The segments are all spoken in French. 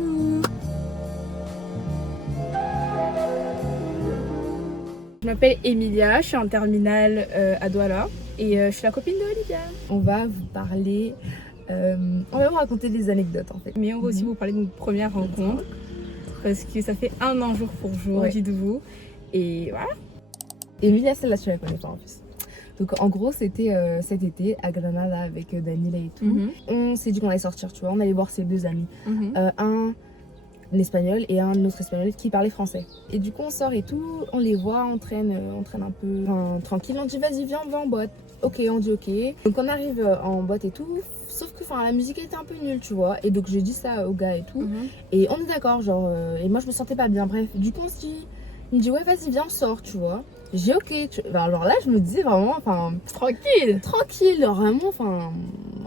coucou. Je m'appelle Emilia, je suis en terminale à Douala et je suis la copine de Olivia. On va vous parler, on va vous raconter des anecdotes en fait. Mais on va aussi vous parler de notre première rencontre parce que ça fait 1 an jour pour jour, dites-vous. Et voilà. Emilia, celle-là, tu la connais pas en plus. Donc en gros, c'était cet été à Granada avec Daniela et tout. On s'est dit qu'on allait sortir, tu vois, on allait voir ses 2 amis. Un espagnol et un autre espagnol qui parlait français. Et du coup, on sort et tout, on les voit, on traîne un peu tranquille. On dit vas-y, viens, on va en boîte. Ok, on dit ok. Donc on arrive en boîte et tout, sauf que la musique était un peu nulle, tu vois. Et donc j'ai dit ça au gars et tout. Et on est d'accord, genre, et moi je me sentais pas bien. Bref, du coup on se dit, il me dit ouais, vas-y, viens, on sort, tu vois. J'ai ok, alors là je me disais vraiment, tranquille, vraiment,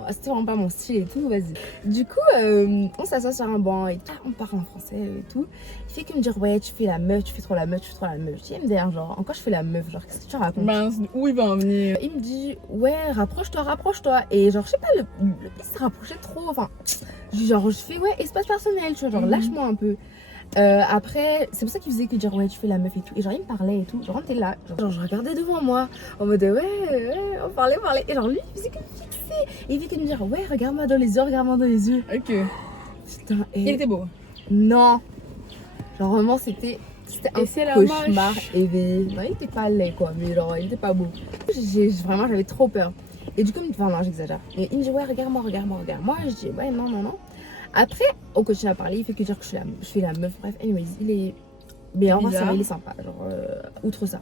c'était vraiment pas mon style et tout, vas-y. Du coup, on s'assoit sur un banc et on parle en français et tout. Il fait que me dire ouais, tu fais la meuf, tu fais trop la meuf, tu fais trop la meuf. Il me dit genre, encore je fais la meuf, genre qu'est-ce que tu racontes? Ben, où il va en venir? Il me dit ouais, rapproche-toi. Et genre, je sais pas, il se rapprochait trop, genre je fais ouais, espace personnel, tu vois, genre lâche-moi un peu. Après, c'est pour ça qu'il faisait que dire ouais, tu fais la meuf et tout. Et genre, il me parlait et tout. Genre, on était là. Genre, je regardais devant moi en mode ouais, on parlait. Et genre, lui, il faisait que me fixer. Et il fait que me dire ouais, regarde-moi dans les yeux. Ok. Putain, et... Il était beau. Non. Genre, vraiment, c'était un cauchemar éveillé. Non, il était pas laid quoi, mais genre, il était pas beau. Vraiment, j'avais trop peur. Et du coup, non, j'exagère. Et il me dit ouais, regarde-moi. Moi, je dis ouais, non. Après, on continue à parler, il fait que dire que je fais la meuf, bref, anyways, il est... Mais en vrai, ça va, il est sympa, genre, outre ça.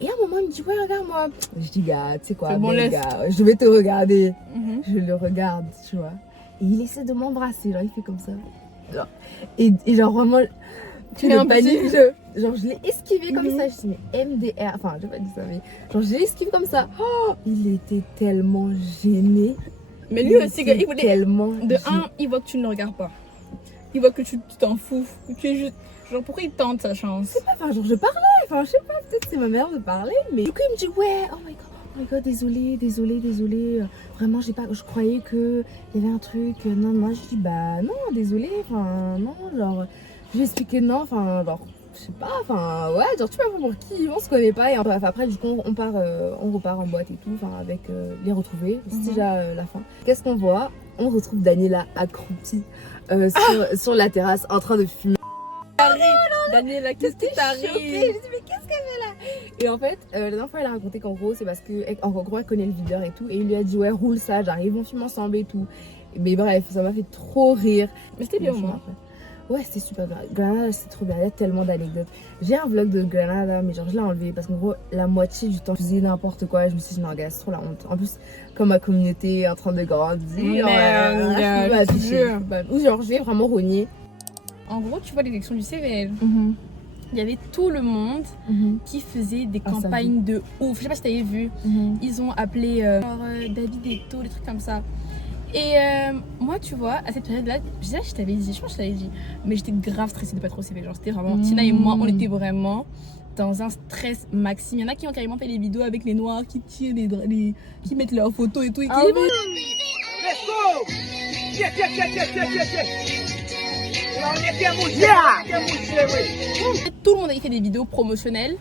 Et à un moment, il me dit, ouais, regarde-moi. Je dis, gars, tu sais quoi, bon, gars, je vais te regarder. Je le regarde, tu vois. Et il essaie de m'embrasser, genre, il fait comme ça. Genre, et genre, vraiment, tu l'as panique, genre, je l'ai esquivé comme ça. Je dis, mais MDR, j'ai pas dit ça, mais genre, je l'ai esquivé comme ça. Oh, il était tellement gêné. Mais lui aussi, il voulait tellement. Il voit que tu ne le regardes pas. Il voit que tu t'en fous. Que tu es juste. Genre, pourquoi il tente sa chance? C'est pas, genre, je parlais. Je sais pas, peut-être c'est ma mère de parler. Mais du coup, il me dit, ouais, oh my god, désolé. Vraiment, je croyais qu'il y avait un truc. Non, moi, je dis, bah, non, désolé. Non, genre, je lui ai expliqué non, genre. Je sais pas, ouais, genre tu vois pour qui on se connaît pas et après du coup on repart en boîte et tout, avec les retrouvés, c'est déjà la fin. Qu'est-ce qu'on voit? On retrouve Daniela accroupie sur la terrasse en train de fumer. Daniela, qu'est-ce qui t'arrive? Je me dis mais qu'est-ce qu'elle fait là? Et en fait, la dernière fois elle a raconté qu'en gros c'est parce que en gros elle connaît le videur et tout et il lui a dit ouais roule ça, j'arrive, on fume ensemble et tout. Mais bref, ça m'a fait trop rire. Mais c'était bien au moins. Ouais, c'était super bien. Granada, c'est trop bien. Il y a tellement d'anecdotes. J'ai un vlog de Granada, mais genre, je l'ai enlevé parce qu'en gros, la moitié du temps, je faisais n'importe quoi. Et je me suis dit, non, gars, c'est trop la honte. En plus, comme ma communauté est en train de grandir, je peux afficher. Ou genre, je vais vraiment rogner. En gros, tu vois l'élection du CVL. Il y avait tout le monde qui faisait des campagnes de ouf. Je sais pas si t'avais vu. Ils ont appelé David Eto, des trucs comme ça. Et moi, tu vois, à cette période-là, je t'avais dit, je pense que je t'avais dit, mais j'étais grave stressée de pas trop CV. Genre, c'était vraiment, Tina et moi, on était vraiment dans un stress maxime. Il y en a qui ont carrément fait des vidéos avec les noirs qui tirent qui mettent leurs photos et tout. Et qui Let's go! Tout le monde a fait des vidéos promotionnelles,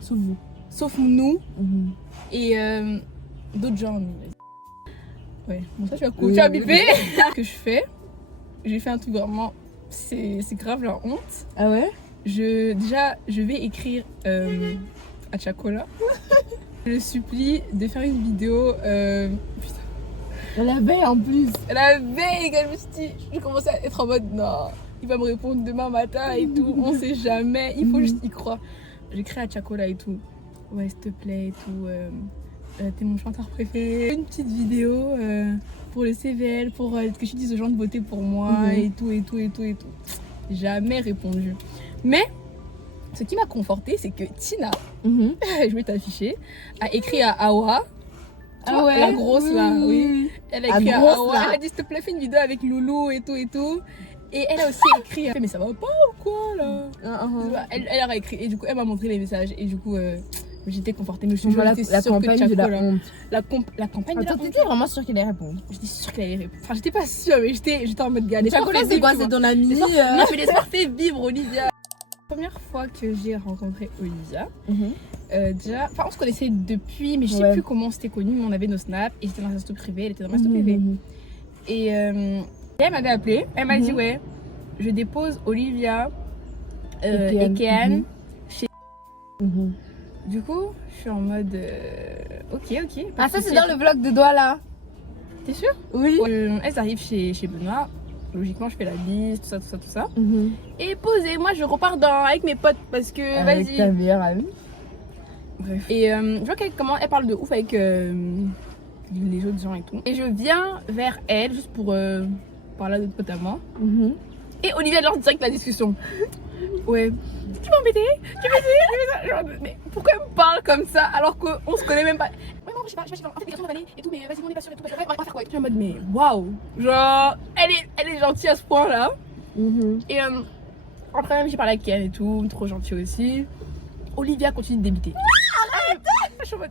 sauf vous. Sauf nous et d'autres gens. Ouais, bon ça tu vas biper. Ce que je fais, j'ai fait un truc vraiment, c'est grave la honte. Ah ouais? Je vais écrire à Chakola. Je le supplie de faire une vidéo. Putain. La veille en plus. La veille, quand je me suis dit, je commençais à être en mode non, il va me répondre demain matin et tout, on sait jamais, il faut juste y croire. J'écris à Chakola et tout. Ouais, s'il te plaît et tout. T'es mon chanteur préféré. Une petite vidéo pour le CVL, pour que je dise aux gens de voter pour moi et tout. Jamais répondu. Mais ce qui m'a confortée, c'est que Tina, je vais t'afficher, a écrit à Awa. Ah ouais, la grosse là, oui. Elle a écrit à Awa, elle a dit s'il te plaît, fais une vidéo avec Loulou et tout. Et elle a aussi écrit, mais ça va pas ou quoi là? Elle a écrit et du coup elle m'a montré les messages et du coup J'étais confortée, mais je te On jure, voit j'étais la sûre que campagne de la Tchako, là, honte. la campagne de la Attends, honte. t'étais vraiment sûre qu'elle allait répondre. J'étais sûre qu'elle allait répondre. Enfin, j'étais pas sûre, mais j'étais en mode gars. Les Tchako, gens là, c'est quoi? C'est ton ami Non, mais l'espoir fait vivre, Olivia. La première fois que j'ai rencontré Olivia, déjà, enfin, on se connaissait depuis, mais je sais plus comment on s'était connus, mais on avait nos snaps et j'étais dans un resto privé, elle était dans un resto privé. Et elle m'avait appelé, elle m'a dit ouais, je dépose Olivia et Kéan chez. Du coup, je suis en mode ok. Ah, ça, c'est dans le vlog de Douala. T'es sûre? Oui. Elles arrivent chez Benoît. Logiquement, je fais la bise, tout ça. Et posé, moi je repars avec mes potes parce que Avec vas-y. ta meilleure amie. Bref. Et je vois comment elle parle de ouf avec les autres gens et tout. Et je viens vers elle juste pour parler à d'autres potes à moi. Et Olivia lance direct la discussion. Ouais. Tu m'as embêté? Tu fais ça? Genre, mais pourquoi elle me parle comme ça alors qu'on se connaît même pas? Ouais, non, je sais pas. En fait, les garçons doivent aller et tout, mais vas-y, on n'est pas sûr et tout. Ouais, on va faire quoi? Je suis en mode, mais waouh! Genre, elle est gentille à ce point-là. Et après, même, j'ai parlé avec elle et tout, trop gentille aussi. Olivia continue de débiter. Je suis en mode,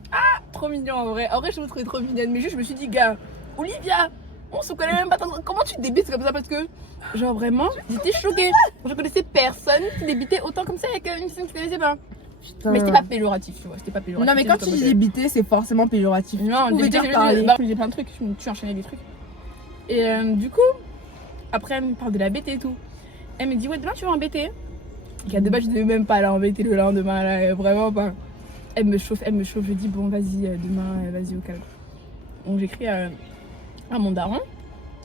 trop mignon en vrai. En vrai, je me trouvais trop mignonne, mais juste, je me suis dit, gars, Olivia, on se connaît même pas tant. Comment tu débites comme ça? Parce que, genre, vraiment, j'étais choquée. Je connaissais personne qui débitait autant comme ça avec une personne que je connaissais pas. Putain. Mais c'était pas péjoratif, tu vois. C'était pas péjoratif. Non, mais quand tu dis débiter, c'est forcément péjoratif. Non, tu pouvais débiter, dire parler. j'ai plein de trucs. Tu enchaînais des trucs. Et du coup, après, elle me parle de la BT et tout. Elle me dit, ouais, demain tu vas en BT. Et à de base, je devais même pas aller en BT le lendemain, là, vraiment pas. Elle me chauffe. Je dis, bon, vas-y, demain, vas-y, au calme. Donc, j'écris à mon daron.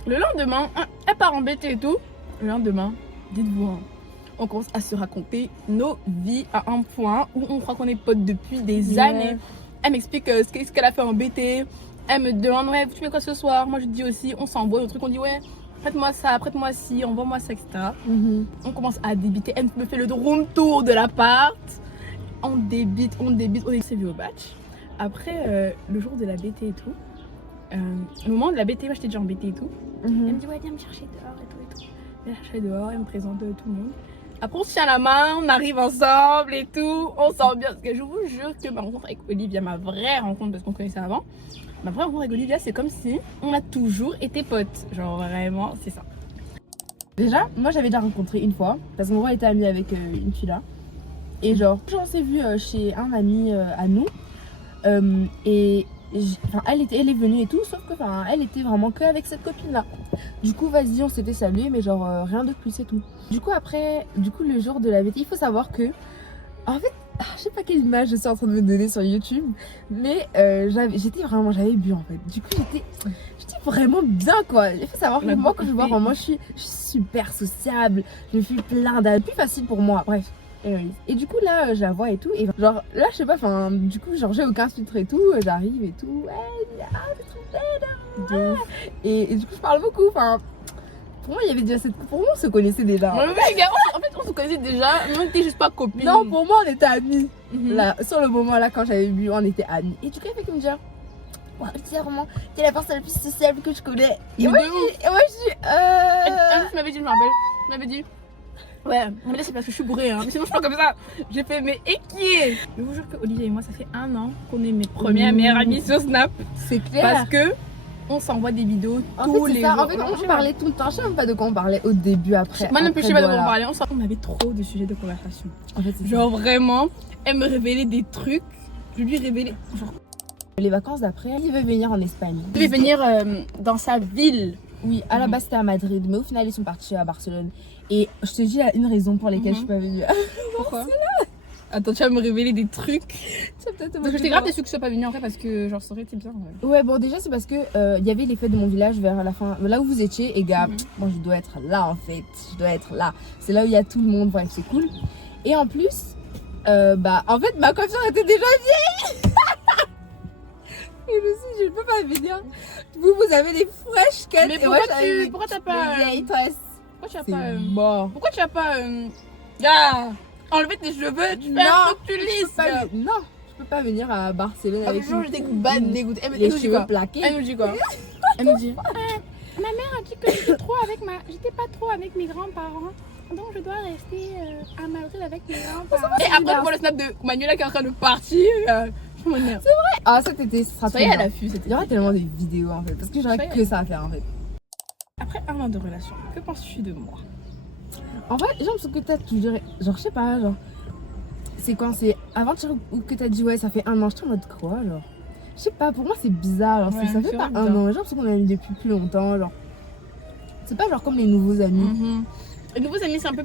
Le lendemain, elle part en BT et tout. Le lendemain, dites-vous, on commence à se raconter nos vies à un point où on croit qu'on est potes depuis des années. Elle m'explique ce qu'elle a fait en BT. Elle me demande, ouais, tu fais quoi ce soir? Moi, je dis aussi, on s'envoie le truc, on dit, ouais, prête-moi ça, prête-moi ci, envoie-moi ça, etc. On commence à débiter. Elle me fait le room tour de l'appart. On débite. On est vu au batch. Après, le jour de la BT et tout, le moment de la BT, moi j'étais déjà en BT et tout. Elle me dit, ouais, viens me chercher dehors et tout. Elle me cherche dehors, elle me présente tout le monde. Après, on se tient la main, on arrive ensemble et tout. On sent bien. Parce que je vous jure que ma rencontre avec Olivia, ma vraie rencontre, parce qu'on connaissait avant, ma vraie rencontre avec Olivia, c'est comme si on a toujours été potes. Genre vraiment, c'est ça. Déjà, moi j'avais déjà rencontré une fois, parce qu'on était amis avec une fille là. Et genre, on s'est vu chez un ami à nous. Et elle est venue et tout, sauf que elle était vraiment que avec cette copine là. Du coup, vas-y, on s'était salué, mais genre rien de plus et tout. Du coup, après, le jour de la BT, il faut savoir que, en fait, je sais pas quelle image je suis en train de me donner sur YouTube, mais j'avais bu en fait. Du coup, j'étais vraiment bien quoi. Il faut savoir que moi, quand je bois, vraiment, je suis super sociable, je suis plein d'amis, plus facile pour moi, bref. Et du coup là je la vois et tout et genre là je sais pas du coup genre j'ai aucun filtre et tout, j'arrive et tout, ouais, c'est trop belle, et du coup je parle beaucoup, pour moi il y avait déjà pour moi on se connaissait déjà. Ouais, gars, en fait on se connaissait déjà, mais on était juste pas copines. Non, pour moi on était amis. Là, sur le moment là quand j'avais bu on était amis. Et du coup elle fait me dire, ouais, c'est vraiment t'es la personne la plus sociable que je connais. Et moi je suis tu m'avais dit, je me rappelle, tu m'avais dit, ouais, mais là c'est parce que je suis bourrée, hein. Mais sinon je suis pas comme ça. J'ai fait, mais et qui est? Je vous jure que Olivia et moi ça fait 1 an qu'on est mes premières meilleures amies sur Snap. C'est clair. Parce que on s'envoie des vidéos tous les jours. En fait, on parlait tout le temps. Je sais même pas de quoi on parlait au début, après. Moi non plus, je sais pas de quoi on parlait. On avait trop de sujets de conversation. En fait, genre vraiment, elle me révélait des trucs. Je lui révélais. Genre... Les vacances d'après, il veut venir en Espagne. Il veut venir dans sa ville. Oui, à la base c'était à Madrid, mais au final ils sont partis à Barcelone. Et je te dis, il y a une raison pour laquelle je suis pas venue. Pourquoi? Attends, tu vas me révéler des trucs. Parce que j'étais grave déçue que je sois pas venue en vrai, parce que genre ça aurait été bien. Ouais, bon déjà c'est parce que il y avait les fêtes de mon village vers la fin, là où vous étiez, et gars, moi je dois être là en fait, je dois être là. C'est là où il y a tout le monde, bref c'est cool. Et en plus, en fait ma coiffure était déjà vieille. Et je me suis dit, je peux pas venir. Vous avez des fresh cuts. Mais pourquoi t'as pas vieille tresse? Pourquoi tu as pas mort. Pourquoi tu as pas enlever tes cheveux, tu fais un truc, tu lisses. Non, je peux pas venir à Barcelone avec j'étais dégoûtée. Les cheveux plaqués. Elle nous dit quoi? Elle nous dit ma mère a dit que j'étais pas trop avec mes grands-parents. donc je dois rester à Madrid avec mes grands-parents. Et après, je vois le snap de Manuela qui est en train de partir. Je m'énerve. Ah, ça t'était. Ça sera Ça y est, trop elle bien. a fui. Il y aura tellement de vidéos en fait. Parce que j'aurais Ça y est. que ça à faire en fait. Après 1 an de relation, que penses-tu de moi? En vrai, genre, parce que t'as toujours. Genre, je sais pas, genre. C'est quand c'est avant-hier ou que t'as dit ouais, ça fait 1 an. Je suis en mode quoi, genre. Je sais pas, pour moi c'est bizarre. Genre, Ouais, ça fait c'est pas vrai, 1 bizarre. an. Genre, parce qu'on a eu depuis plus longtemps. Genre. C'est pas genre comme les nouveaux amis. Les nouveaux amis, c'est un peu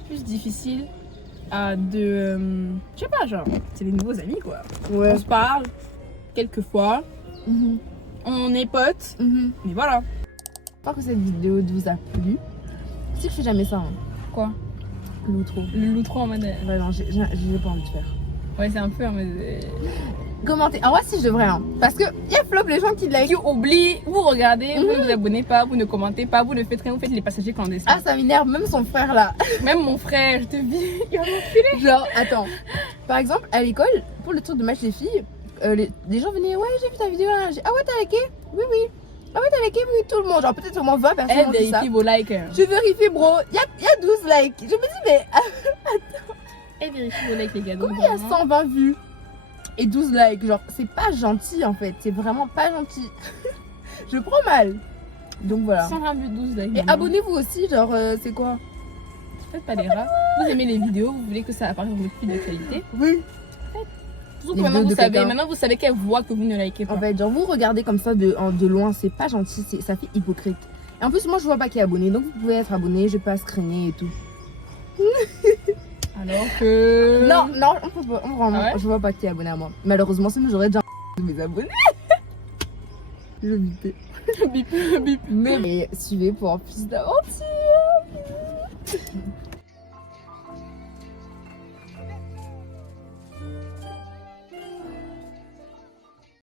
plus difficile je sais pas, genre, c'est les nouveaux amis quoi. Ouais. On se parle quelques fois, Mhm. on est potes, Mhm. mais voilà. J'espère que cette vidéo vous a plu. Si je fais jamais ça, hein. Quoi? L'outro. Le loup en mode. Ouais, non, j'ai pas envie de faire. Ouais, c'est un peu en mode. Commentez. En vrai, si je devrais, hein. Parce que y a flop les gens qui like. Qui oublie, vous regardez, vous ne vous abonnez pas, vous ne commentez pas, vous ne faites rien, vous faites les passagers clandestins. Ah, ça m'énerve, même son frère là. Même mon frère, je te dis, il va m'enculer. Genre, attends. Par exemple, à l'école, pour le truc de match des filles, les gens venaient, ouais, j'ai vu ta vidéo. Hein. Ah ouais, t'as liké? Oui, oui. Ah ouais, t'as liké? Oui, tout le monde. Genre, peut-être au moins 20 personnes Elle ont dit ça. vérifie vos likes. Je vérifie, bro. Y a 12 likes. Je me dis, mais Elle vérifie vos likes, les gars. Donc, comment il y a vraiment, 120 vues et 12 likes? Genre, c'est pas gentil en fait. C'est vraiment pas gentil. Je prends mal. Donc voilà. 120 vues, 12 likes. Et vraiment. abonnez-vous aussi, genre, c'est quoi? Faites pas les rats. Vous aimez les vidéos, vous voulez que ça apparaisse dans votre feed de qualité. Oui. Surtout Les que vidéos de caca. maintenant vous savez qu'elle voit que vous ne likez pas. En fait, genre, vous regardez comme ça de loin, c'est pas gentil, ça fait hypocrite. Et en plus, moi, je vois pas qui est abonné, donc vous pouvez être abonné, je vais pas screener et tout. Alors que. Non, non, on peut pas, vraiment, Ah ouais je vois pas qui est abonné à moi. Malheureusement, sinon j'aurais déjà de mes abonnés. Je bipé. Bip, bip. Mais suivez pour plus d'aventures.